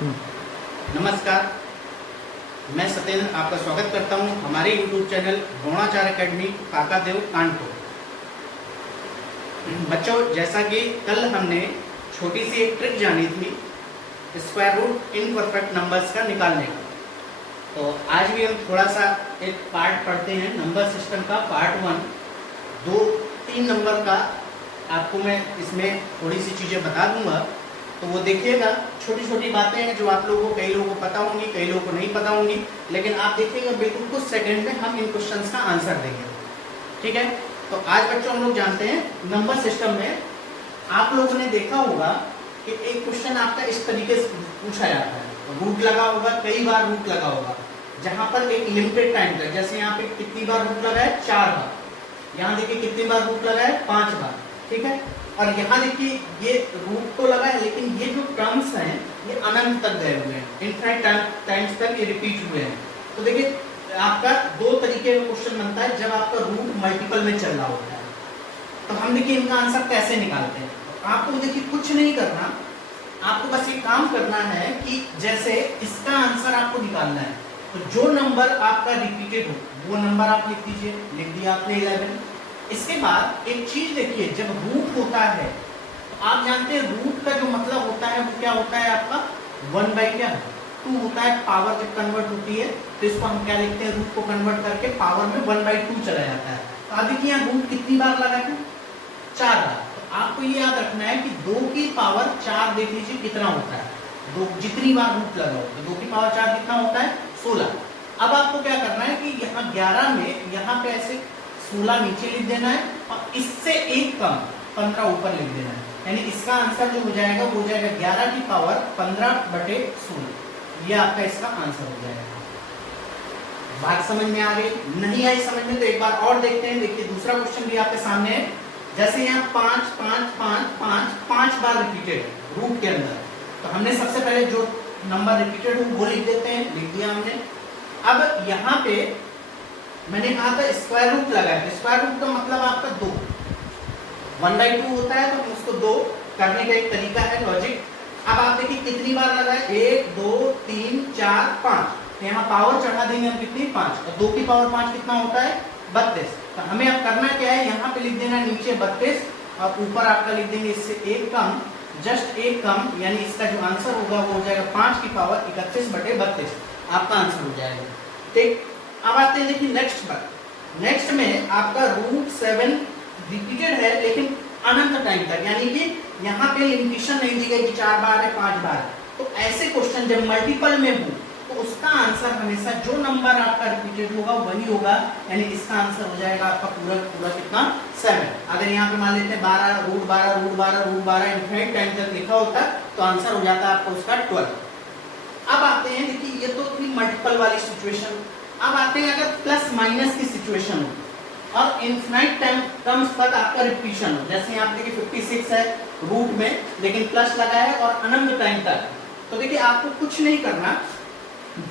नमस्कार, मैं सत्येंद्र आपका स्वागत करता हूं हमारे YouTube channel Dronacharya academy Kakadeo Kanpur. बच्चों, जैसा कि कल हमने छोटी सी एक ट्रिक जानी थी स्क्वायर रूट इनपरफेक्ट नंबर्स का निकालने का, तो आज भी हम थोड़ा सा एक पार्ट पढ़ते हैं नंबर सिस्टम का, पार्ट 1। 2-3 नंबर का आपको मैं इसमें थोड़ी सी चीज़ें बता दूंगा, तो वो देखिएगा। छोटी छोटी बातें हैं जो आप लोगों को, कई लोगों को पता होंगी, कई लोगों को नहीं पता होंगी, लेकिन आप देखिएगा बिल्कुल कुछ सेकंड में हम इन क्वेश्चंस का आंसर देंगे। ठीक है, तो आज बच्चों हम लोग जानते हैं नंबर सिस्टम में आप लोगों ने देखा होगा कि एक क्वेश्चन आपका इस तरीके से पूछा जाता है, रूट लगा होगा, कई बार रूट लगा होगा, जहां पर एक लिमिटेड टाइम तक, जैसे यहाँ पे कितनी बार रूट लगा है, 4 बार। यहाँ देखिए कितनी बार रूट लगा है, 5 बार। ठीक है, और यहाँ देखिए ये रूट तो लगा है, लेकिन ये जो टर्म्स हैं ये अनंत तक गए हुए हैं, इनफाइनाइट टाइम्स तक ये रिपीट हुए हैं। तो देखिए आपका 2 तरीके का क्वेश्चन बनता है जब आपका रूट मल्टीपल में चल रहा होता है। तो हम देखिए इनका आंसर कैसे निकालते हैं। आपको देखिए कुछ नहीं करना, आपको बस ये काम करना है कि जैसे इसका आंसर आपको निकालना है, तो जो नंबर आपका रिपीटेड हो वो नंबर आप लिख दीजिए। लिख दिया आपने 11। इसके बाद एक चीज देखिए, जब रूट होता है तो आप जानते हैं रूट का जो मतलब होता है वो क्या होता है आपका 1/2 होता है। पावर जब कन्वर्ट होती है तो इसको हम क्या लिखते हैं, रूट को कन्वर्ट करके पावर में 1/2 चला जाता है। तो आप देखिए यहाँ रूट कितनी बार लगा है, 4 बार। तो आपको ये याद रखना है कि 2 की पावर 4 देख लीजिए कितना होता है, 2 जितनी बार रूट लगा हो तो 2 की पावर 4 कितना होता है, 16। अब आपको क्या करना है कि यहाँ 11 में यहाँ पे ऐसे 16 नीचे लिख देना है और इससे एक कम 15 ऊपर लिख देना है, यानी इसका आंसर जो हो जाएगा वो हो जाएगा 11 की पावर 15/16। ये आपका इसका आंसर हो जाएगा। बात समझ में आ रही, नहीं आई समझ में तो एक बार और देखते हैं। देखिए दूसरा क्वेश्चन भी आपके सामने है। जैसे यहाँ 5 5 5 5 5 बार रिपीटेड रूट के अंदर, तो हमने सबसे पहले जो नंबर रिपीटेड हो वो लिख देते हैं। लिख दिया हमने। अब यहाँ पे मैंने कहा था स्क्वायर रूट लगा है, स्क्वायर रूट का मतलब आपका 2 1/2 होता है, तो उसको 2 करने का एक तरीका है, लॉजिक। अब आप देखिए कितनी बार लगा है, 1 2 3 4 5। यहाँ पावर चढ़ा देंगे हम कितनी, 5, और 2 की पावर 5 कितना होता है, 32। तो हमें अब करना क्या है, यहाँ पे लिख देना नीचे 32 और ऊपर आपका लिख देंगे इससे एक कम, जस्ट एक कम, यानी इसका जो आंसर होगा वो हो जाएगा 5 की पावर 31/32 आपका आंसर हो जाएगा। ठीक, अब आते हैं देखिए नेक्स्ट पर। नेक्स्ट में आपका रूट 7 रिपीटेड है लेकिन अनंत टाइम तक, यानी कि यहाँ पे लिमिटेशन नहीं दी गई कि 4 बार है 5 बार। तो ऐसे क्वेश्चन जब मल्टीपल में हो तो उसका आंसर हमेशा जो नंबर आपका रिपीटेड होगा वही होगा, यानी इसका आंसर हो जाएगा आपका पूरा पूरा कितना, 7। अगर यहाँ पे मान लेते हैं 12 root 12 root 12 root 12 infinite time तक लिखा होता तो आंसर हो जाता आपका उसका 12। अब आते हैं, देखिए ये तो थी मल्टीपल वाली सिचुएशन। अब आते हैं अगर प्लस माइनस की सिचुएशन हो और इनफाइनाइट टाइम टर्म्स तक आपका रिपीटिशन हो, जैसे यहाँ देखिए 56 है रूट में लेकिन प्लस लगा है और अनंत टाइम तक। तो देखिए आपको कुछ नहीं करना,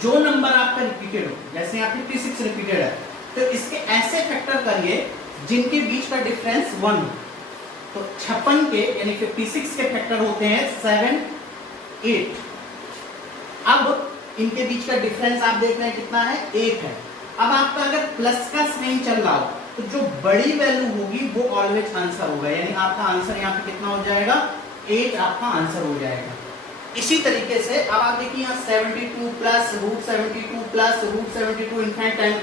जो नंबर आपका रिपीटेड हो, जैसे यहाँ 56 रिपीटेड है तो इसके ऐसे फैक्टर करिए जिनके बीच का डिफरेंस 1 हो। तो 56 के यानी 56 के फैक्टर होते हैं 7 8। अब इनके बीच का डिफरेंस आप देख रहे हैं कितना है, 1 है। अब आपका अगर प्लस का साइन चल रहा हो तो जो बड़ी वैल्यू होगी वो ऑलवेज आंसर होगा, यानी आपका आंसर यहाँ पे कितना हो जाएगा, 8 आपका आंसर हो जाएगा। इसी तरीके से अब आप देखिए यहाँ 72 plus root 72 plus root 72 infinite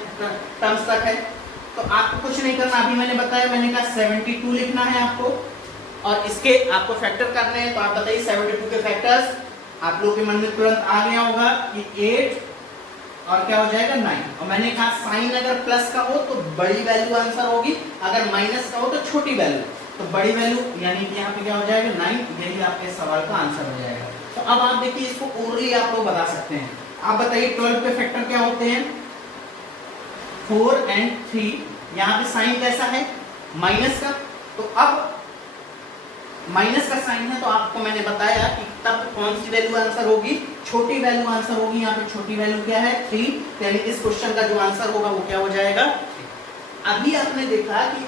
terms तक है। तो आपको कुछ नहीं करना, अभी मैंने बताया, मैंने कहा 72 लिखना है आपको और इसके आपको फैक्टर करने हैं। तो आप बताइए 72 के फैक्टर्स आप लोगों के मन में तुरंत आ गया होगा कि 8 और क्या हो जाएगा 9। और मैंने कहा साइन अगर प्लस का हो तो बड़ी वैल्यू आंसर होगी, अगर माइनस का हो तो छोटी वैल्यू। तो बड़ी वैल्यू यानी कि यहाँ पे क्या हो जाएगा 9, यही आपके सवाल का आंसर हो जाएगा। तो अब आप देखिए इसको ओरली आप लोग बता सकते हैं। आप बताइए 12 पे फैक्टर क्या होते हैं, 4 और 3। यहाँ पे साइन कैसा है, माइनस का। तो अब माइनस का साइन है तो आपको मैंने बताया कि तब कौन सी वैल्यू आंसर होगी, छोटी वैल्यू आंसर होगी। यहाँ पे छोटी वैल्यू क्या है, 3, यानी इस क्वेश्चन का जो आंसर होगा वो क्या हो जाएगा। अभी आपने देखा कि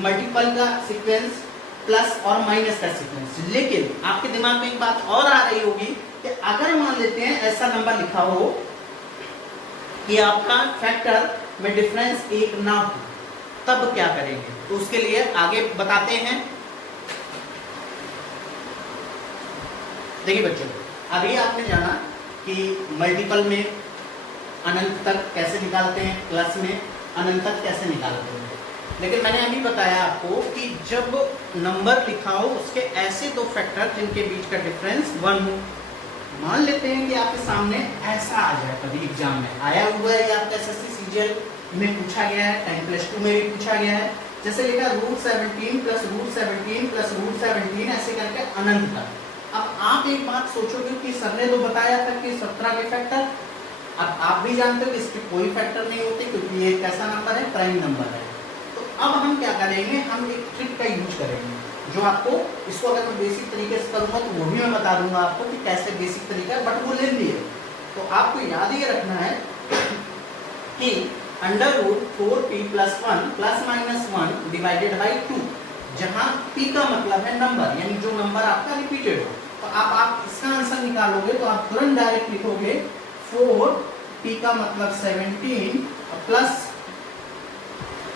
मल्टीपल का सीक्वेंस प्लस और माइनस का सीक्वेंस, लेकिन आपके दिमाग में एक बात और आ रही होगी कि अगर मान लेते हैं ऐसा नंबर लिखा हो कि आपका फैक्टर में डिफरेंस 1 ना हो, तब क्या करेंगे? तो उसके लिए आगे बताते हैं। देखिए बच्चों, अभी आपने जाना कि मल्टीपल में अनंत तक कैसे निकालते हैं, प्लस में अनंत तक कैसे निकालते हैं। लेकिन मैंने अभी बताया आपको कि जब नंबर लिखा हो उसके ऐसे दो फैक्टर जिनके बीच का डिफरेंस 1 हो। मान लेते हैं कि आपके सामने ऐसा आ जाए, कभी एग्जाम में आया हुआ है, आपका एसएससी सीजीएल में पूछा गया है, 10+2 में भी पूछा गया है। जैसे लिखा √17 प्लस √17 प्लस √17 ऐसे करके अनंत तक। अब आप एक बात सोचोगे कि सर ने तो बताया था कि 17 के फैक्टर, अब आप भी जानते हो कि इसके कोई फैक्टर नहीं होते क्योंकि ये कैसा नंबर है, प्राइम नंबर है। तो अब हम क्या करेंगे, हम एक ट्रिक का यूज करेंगे जो आपको, इसको अगर मैं बेसिक तरीके से करूंगा तो वो भी मैं बता दूंगा आपको कि कैसे बेसिक तरीका है, बट वो लेंदी है। तो आपको याद ये रखना है कि √4p + 1 ± 1 डिवाइडेड बाई 2, जहां p का मतलब है नंबर, यानी जो नंबर आपका रिपीटेड हो। तो आप इसका आंसर निकालोगे तो आप तुरंत डायरेक्ट लिखोगे 4p का मतलब 17 प्लस,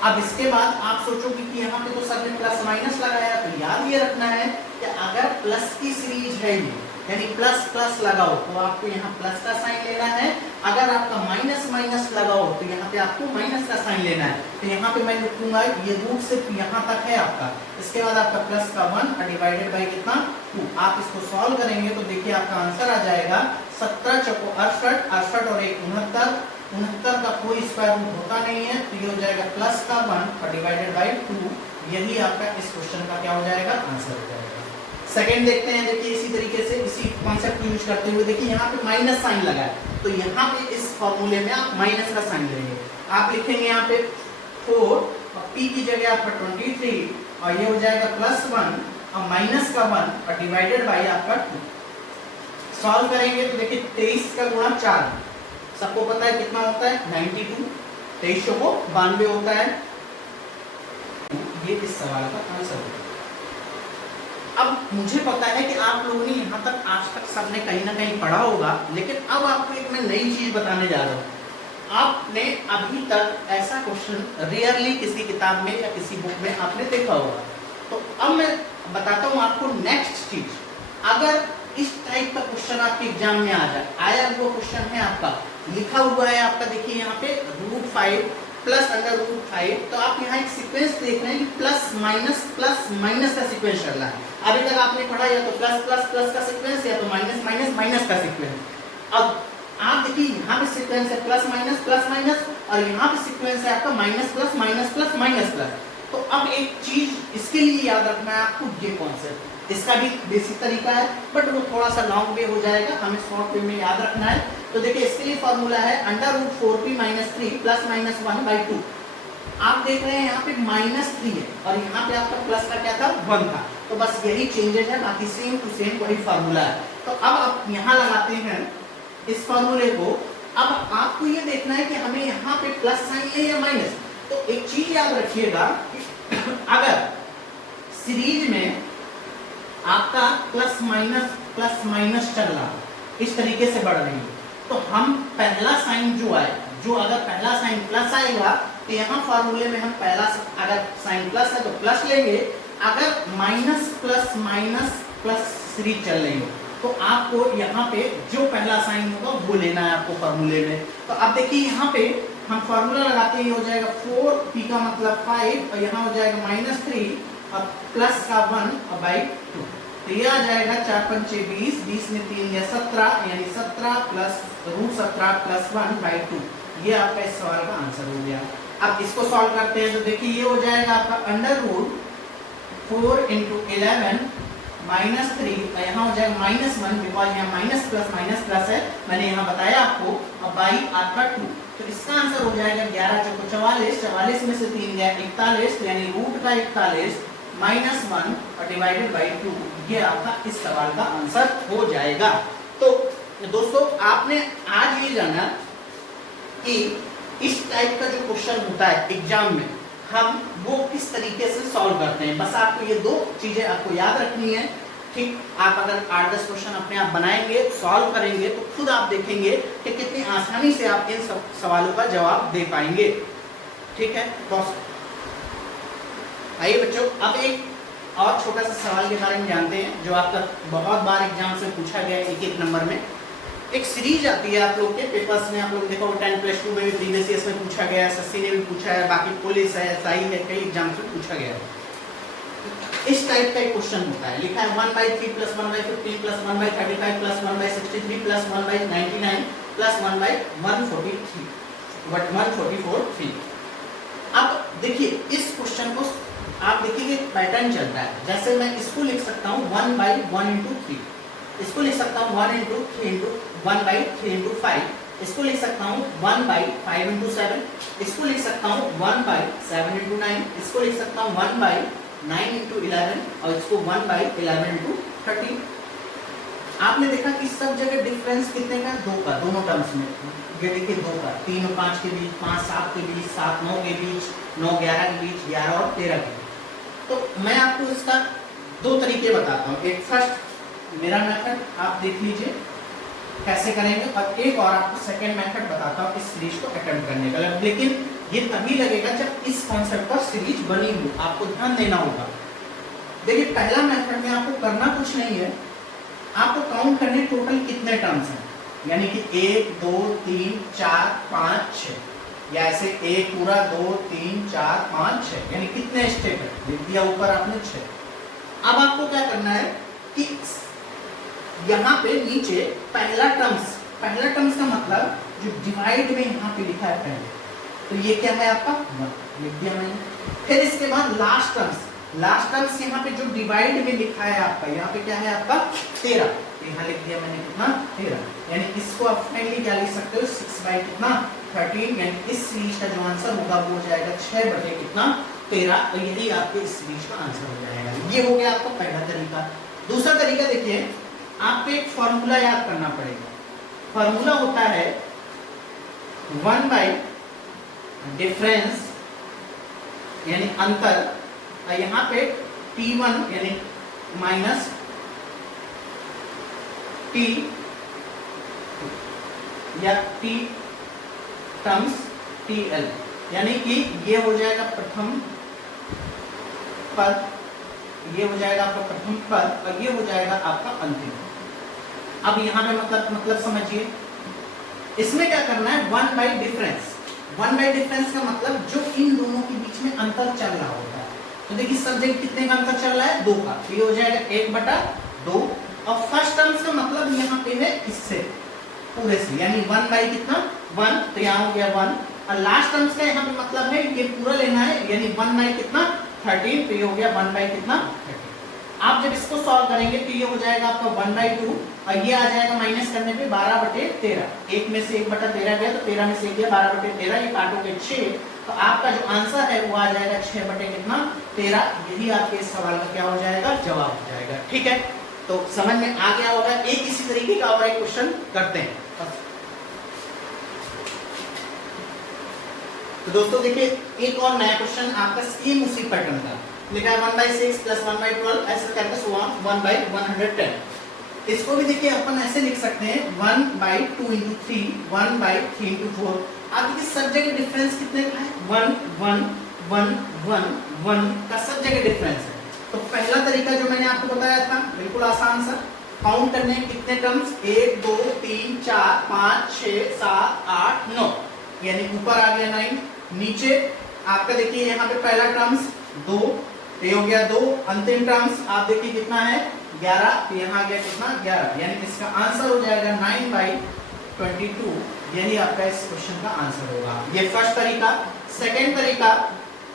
अब इसके बाद आप सोचोगे कि यहाँ पे तो सर ने प्लस माइनस लगाया, तो याद ये रखना है कि अगर प्लस की सीरीज है ये, यानी प्लस प्लस लगाओ तो आपको यहाँ प्लस का साइन लेना है। अगर आपका माइनस माइनस लगाओ तो यहाँ पे आपको माइनस का साइन लेना है। तो यहाँ पे मैं लिखूंगा ये रूट सिर्फ यहाँ तक है आपका, इसके बाद आपका प्लस का 1 डिवाइडेड बाई कितना 2। आप इसको सॉल्व करेंगे तो देखिए आपका आंसर आ जाएगा 17 चौको 68, 68 और 1 69, 69 का कोई स्क्वायर रूट होता नहीं है, तो ये हो जाएगा प्लस का 1 डिवाइडेड बाई 2। यही आपका इस क्वेश्चन का क्या हो जाएगा, आंसर हो जाएगा। सेकंड देखते हैं, देखिए इसी तरीके से इसी कॉन्सेप्ट को यूज करते हुए देखिए यहाँ पे माइनस साइन लगा है, तो यहाँ पे इस फॉर्मूले में आप माइनस का साइन लेंगे। आप लिखेंगे यहाँ पे 4 और p की जगह आपका 23 और ये हो जाएगा प्लस 1 और माइनस का 1 और डिवाइडेड बाई आपका 2। सॉल्व करेंगे तो देखिए 23 का गुणा 4, सबको पता है कितना होता है 92, 23 को 92 होता है। ये इस सवाल का आंसर होगा। अब मुझे पता है कि आप लोगों ने यहाँ तक आज तक सबने कहीं ना कहीं पढ़ा होगा, लेकिन अब आपको एक मैं नई चीज बताने जा रहा हूँ। आपने अभी तक ऐसा क्वेश्चन रेयरली किसी किताब में या किसी बुक में आपने देखा होगा। तो अब मैं बताता हूँ आपको नेक्स्ट चीज। अगर इस टाइप का क्वेश्चन आपके एग्जाम में आ जाए, आया हुआ क्वेश्चन है आपका, लिखा हुआ है आपका, देखिए यहाँ पे √5 प्लस √5, तो आप यहाँ एक सीक्वेंस देख रहे हैं कि प्लस माइनस का सीक्वेंस चल रहा है। अभी तक आपने पढ़ा या तो प्लस प्लस प्लस का सीक्वेंस या तो माइनस माइनस माइनस का सीक्वेंस। अब आप देखिए यहाँ पे सीक्वेंस है प्लस माइनस और यहाँ पे सीक्वेंस है आपका minus plus minus plus minus plus. तो अब एक चीज इसके लिए याद रखना है आपको, ये कॉन्सेप्ट इसका भी बेसिक तरीका है, बट वो थोड़ा सा लॉन्ग वे हो जाएगा, हमें शॉर्ट वे में याद रखना है। तो देखिए इसके लिए फॉर्मूला है √4p - 3 + -1/2। आप देख रहे हैं यहाँ पे -3 है और यहाँ पे आपका प्लस का क्या था 1 था, तो बस यही चेंजेस है, बाकी सेम टू सेम वही फॉर्मूला है। तो अब आप यहाँ लगाते हैं इस फॉर्मूले को। अब आपको ये देखना है कि हमें यहाँ पे प्लस साइन है या माइनस। तो एक चीज याद रखिएगा, अगर सीरीज में आपका प्लस माइनस चल रहा इस तरीके से बढ़ रही है, तो हम पहला साइन जो आए, जो अगर पहला साइन प्लस आएगा तो यहाँ फॉर्मूले में हम पहला, अगर साइन प्लस है तो प्लस लेंगे, अगर माइनस प्लस सीरीज चल रही हो तो आपको यहाँ पे जो पहला साइन होगा वो लेना है आपको फॉर्मूले में। तो अब देखिए यहाँ पे हम फॉर्मूला लगाते हैं, हो जाएगा 4p का मतलब 5 और यहाँ हो जाएगा -3 और प्लस का 1/2। तो ये आ जाएगा 4 × 5 = 20, 20 में 3 या 17, यानी 17 प्लस √17 प्लस 1/2। ये आपका इस सवाल का आंसर हो गया। अब इसको सॉल्व करते हैं तो देखिए ये हो जाएगा आपका √4 × 11 -3 और यहाँ हो जाएगा -1, बिकॉज यहाँ माइनस प्लस है, मैंने यहाँ बताया आपको, और बाई आपका 2। तो इसका आंसर हो जाएगा 11 × 4 = 44, 44 में से 3 गया 41, यानी रूट का 41 -1 और डिवाइडेड बाई 2। ये आपका इस सवाल का आंसर हो जाएगा। तो दोस्तों आपने आज ये जाना कि इस टाइप का जो क्वेश्चन होता है एग्जाम में, हम वो किस तरीके से सॉल्व करते हैं। बस आपको ये दो चीजें आपको याद रखनी है ठीक, आप अगर 8-10 क्वेश्चन अपने आप बनाएंगे, सॉल्व करेंगे, तो खुद आप देखेंगे कि कितनी आसानी से आप इन सब सवालों का जवाब दे पाएंगे। ठीक है, तो आइए बच्चों, अब एक और छोटा सा सवाल के बारे में जानते हैं जो आपका बहुत बार एग्जाम से पूछा गया है। 1-1 नंबर में एक सीरीज आती है आप लोग के पेपर्स में, आप लोग देखो 10+2 में भी प्रीवियस ईयर्स में पूछा गया है, एसएससी ने भी पूछा है, बाकी पुलिस है, एसआई है, कई एग्जाम से पूछा गया है। इस टाइप का एक क्वेश्चन होता है, लिखा है 1/3 + 1/15 + 1/35 + 1/63 + 1/99 + 1/143 बट 144 अब देखिए इस क्वेश्चन को आप देखिए पैटर्न चलता है। जैसे मैं इसको लिख सकता हूँ 1/1 × 3, इसको लिख सकता हूँ 1 × 3 × 1/3 × 5, इसको लिख सकता हूँ 1/5 × 7, इसको लिख सकता हूँ 1/7 × 9, इसको लिख सकता हूँ 1/9 × 11 और इसको 1/11 × 13। आपने देखा कि सब जगह डिफरेंस कितने का, 2 का, दोनों टर्म्स में। ये देखिए 2 का, 3 और 5 के बीच, 5 7 के बीच, 7 9 के बीच, 9 11 के बीच, 11 और 13 के बीच। तो मैं आपको इसका 2 तरीके बताता हूँ। एक फर्स्ट मेरा मेथड आप देख लीजिए कैसे करेंगे, और एक और आपको सेकंड मेथड बताता हूँ इस सीरीज को अटेम्प्ट करने का। लेकिन ये तभी लगेगा जब इस कॉन्सेप्ट पर सीरीज बनी हो, आपको ध्यान देना होगा। देखिए पहला मेथड में आपको करना कुछ नहीं है, आपको काउंट करने टोटल कितने टर्म्स हैं, यानी कि 1 2 3 4 5 6, या ऐसे 1 पूरा 2 3 4 5 6, यानी कितने स्टेप है, लिख दिया ऊपर आपने 6। अब आपको क्या करना है कि यहाँ पे नीचे पहला टर्म्स का मतलब जो डिवाइड में यहाँ पे लिखा है पहले, तो ये क्या है आपका 1, लिख दिया मैंने। फिर इसके बाद लास्ट टर्म्स यहाँ पे जो डिवाइड में लिखा है आपका, यहाँ पे क्या है आपका 13, यहाँ लिख दिया मैंने कितना 13, यानी इसको आप फाइनली क्या लिख सकते हो 6/13, यानी इस सीरीज का जो आंसर होगा वो हो जाएगा 6/13, तो यही आपके इस सीरीज का आंसर हो जाएगा। ये हो गया आपका पहला तरीका। दूसरा तरीका देखिए, आपको एक फॉर्मूला याद करना पड़ेगा। फॉर्मूला होता है 1/डिफरेंस यानी अंतर, और यहाँ पे T1 यानी माइनस T या T टर्म्स TL, यानी कि ये हो जाएगा प्रथम पद, ये हो जाएगा आपका प्रथम पद, और ये हो जाएगा आपका अंतिम। अब यहाँ पे मतलब समझिए, इसमें क्या करना है 1/डिफरेंस। 1/डिफरेंस का मतलब जो इन दोनों के बीच में अंतर चल रहा होता है। तो देखिए सब जगह कितने का अंतर चल रहा है, 2 का, तो ये हो जाएगा 1/2। और फर्स्ट टर्म्स का मतलब यहाँ पे है इससे पूरे से, यानी 1/1, तो यहाँ हो गया 1, और लास्ट टर्म्स का यहाँ पे मतलब है ये पूरा लेना है, यानी 1/13, तो ये हो गया 1/13। आप जब इसको सॉल्व करेंगे तो ये हो जाएगा आपका 1/2, और ये आ जाएगा माइनस करने पे 12/13, 1 में से 1/13 गया तो 13 में से 1 गया 12/13, ये काटोगे 6, तो आपका जो आंसर है वो आ जाएगा 6/13। यही आपके इस सवाल का क्या हो जाएगा, जवाब हो जाएगा। ठीक है, तो समझ में आ गया होगा। एक इसी तरीके का और एक क्वेश्चन करते हैं। तो दोस्तों देखिए एक और नया क्वेश्चन आपका सेम उसी पैटर्न का, लिखा है 1/6 + 1/12 ऐसे करके 1/110। इसको भी देखिए अपन ऐसे लिख सकते हैं 1/2 × 3, 1/3 × 4। आप देखिए सब जगह डिफरेंस कितने का है, 1 1 1 1 1 का सब जगह डिफरेंस है। तो पहला तरीका जो मैंने आपको बताया था बिल्कुल आसान सा, काउंट करने कितने टर्म्स, 1 2 3 4 5 6 7 8 9, यानी ऊपर आ गया 9, नीचे आपका देखिए यहाँ पे पहला टर्म्स 2, ये हो गया 2, अंतिम टर्म्स आप देखिए कितना है 11, तो यहाँ गया कितना 11, यानी इसका आंसर हो जाएगा 9/22। यही आपका इस क्वेश्चन का आंसर होगा। ये फर्स्ट तरीका। सेकंड तरीका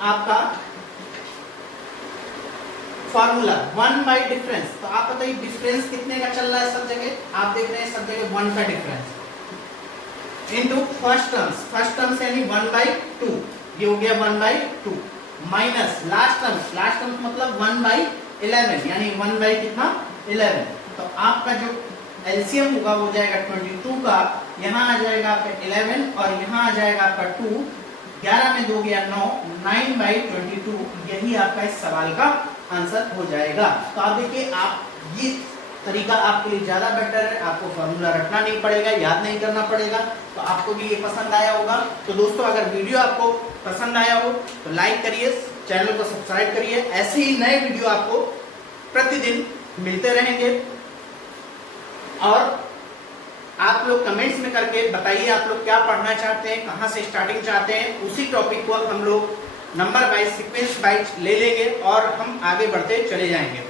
आपका फॉर्मूला 1/डिफरेंस। तो आप बताइए डिफरेंस कितने का चल रहा है सब जगह, आप देख रहे हैं सब जगह 1 का डिफरेंस इनटू फर्स्ट टर्म्स यानी 1/2, ये हो गया 1/2 माइनस लास्ट टर्म्स मतलब 1/11 यानी 1/11। तो आपका जो एलसीएम होगा वो जाएगा 22 का, यहाँ आ जाएगा आपका 11 और यहाँ आ जाएगा आपका 2, 11 में 2 गया 9, 9/22। यही आपका इस सवाल का आंसर हो जाएगा। तो आप देखिए आप ये तरीका आपके लिए ज़्यादा बेटर है, आपको फॉर्मूला रटना नहीं पड़ेगा, याद नहीं करना पड़ेगा। तो आपको भी ये पसंद आया होगा। तो दोस्तों अगर वीडियो आपको पसंद आया हो तो लाइक करिए, चैनल को सब्सक्राइब करिए। ऐसे ही नए वीडियो आपको प्रतिदिन मिलते रहेंगे। और आप लोग कमेंट्स में करके बताइए आप लोग क्या पढ़ना चाहते हैं, कहाँ से स्टार्टिंग चाहते हैं। उसी टॉपिक को हम लोग नंबर वाइज, सीक्वेंस वाइज ले लेंगे और हम आगे बढ़ते चले जाएंगे।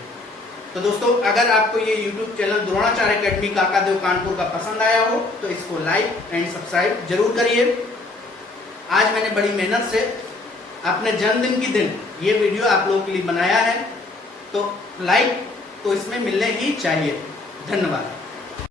तो दोस्तों अगर आपको ये YouTube channel Dronacharya academy Kakadeo Kanpur का पसंद आया हो तो इसको लाइक एंड सब्सक्राइब जरूर करिए। आज मैंने बड़ी मेहनत से अपने जन्मदिन की दिन ये वीडियो आप लोगों के लिए बनाया है, तो लाइक तो इसमें मिलने ही चाहिए। धन्यवाद।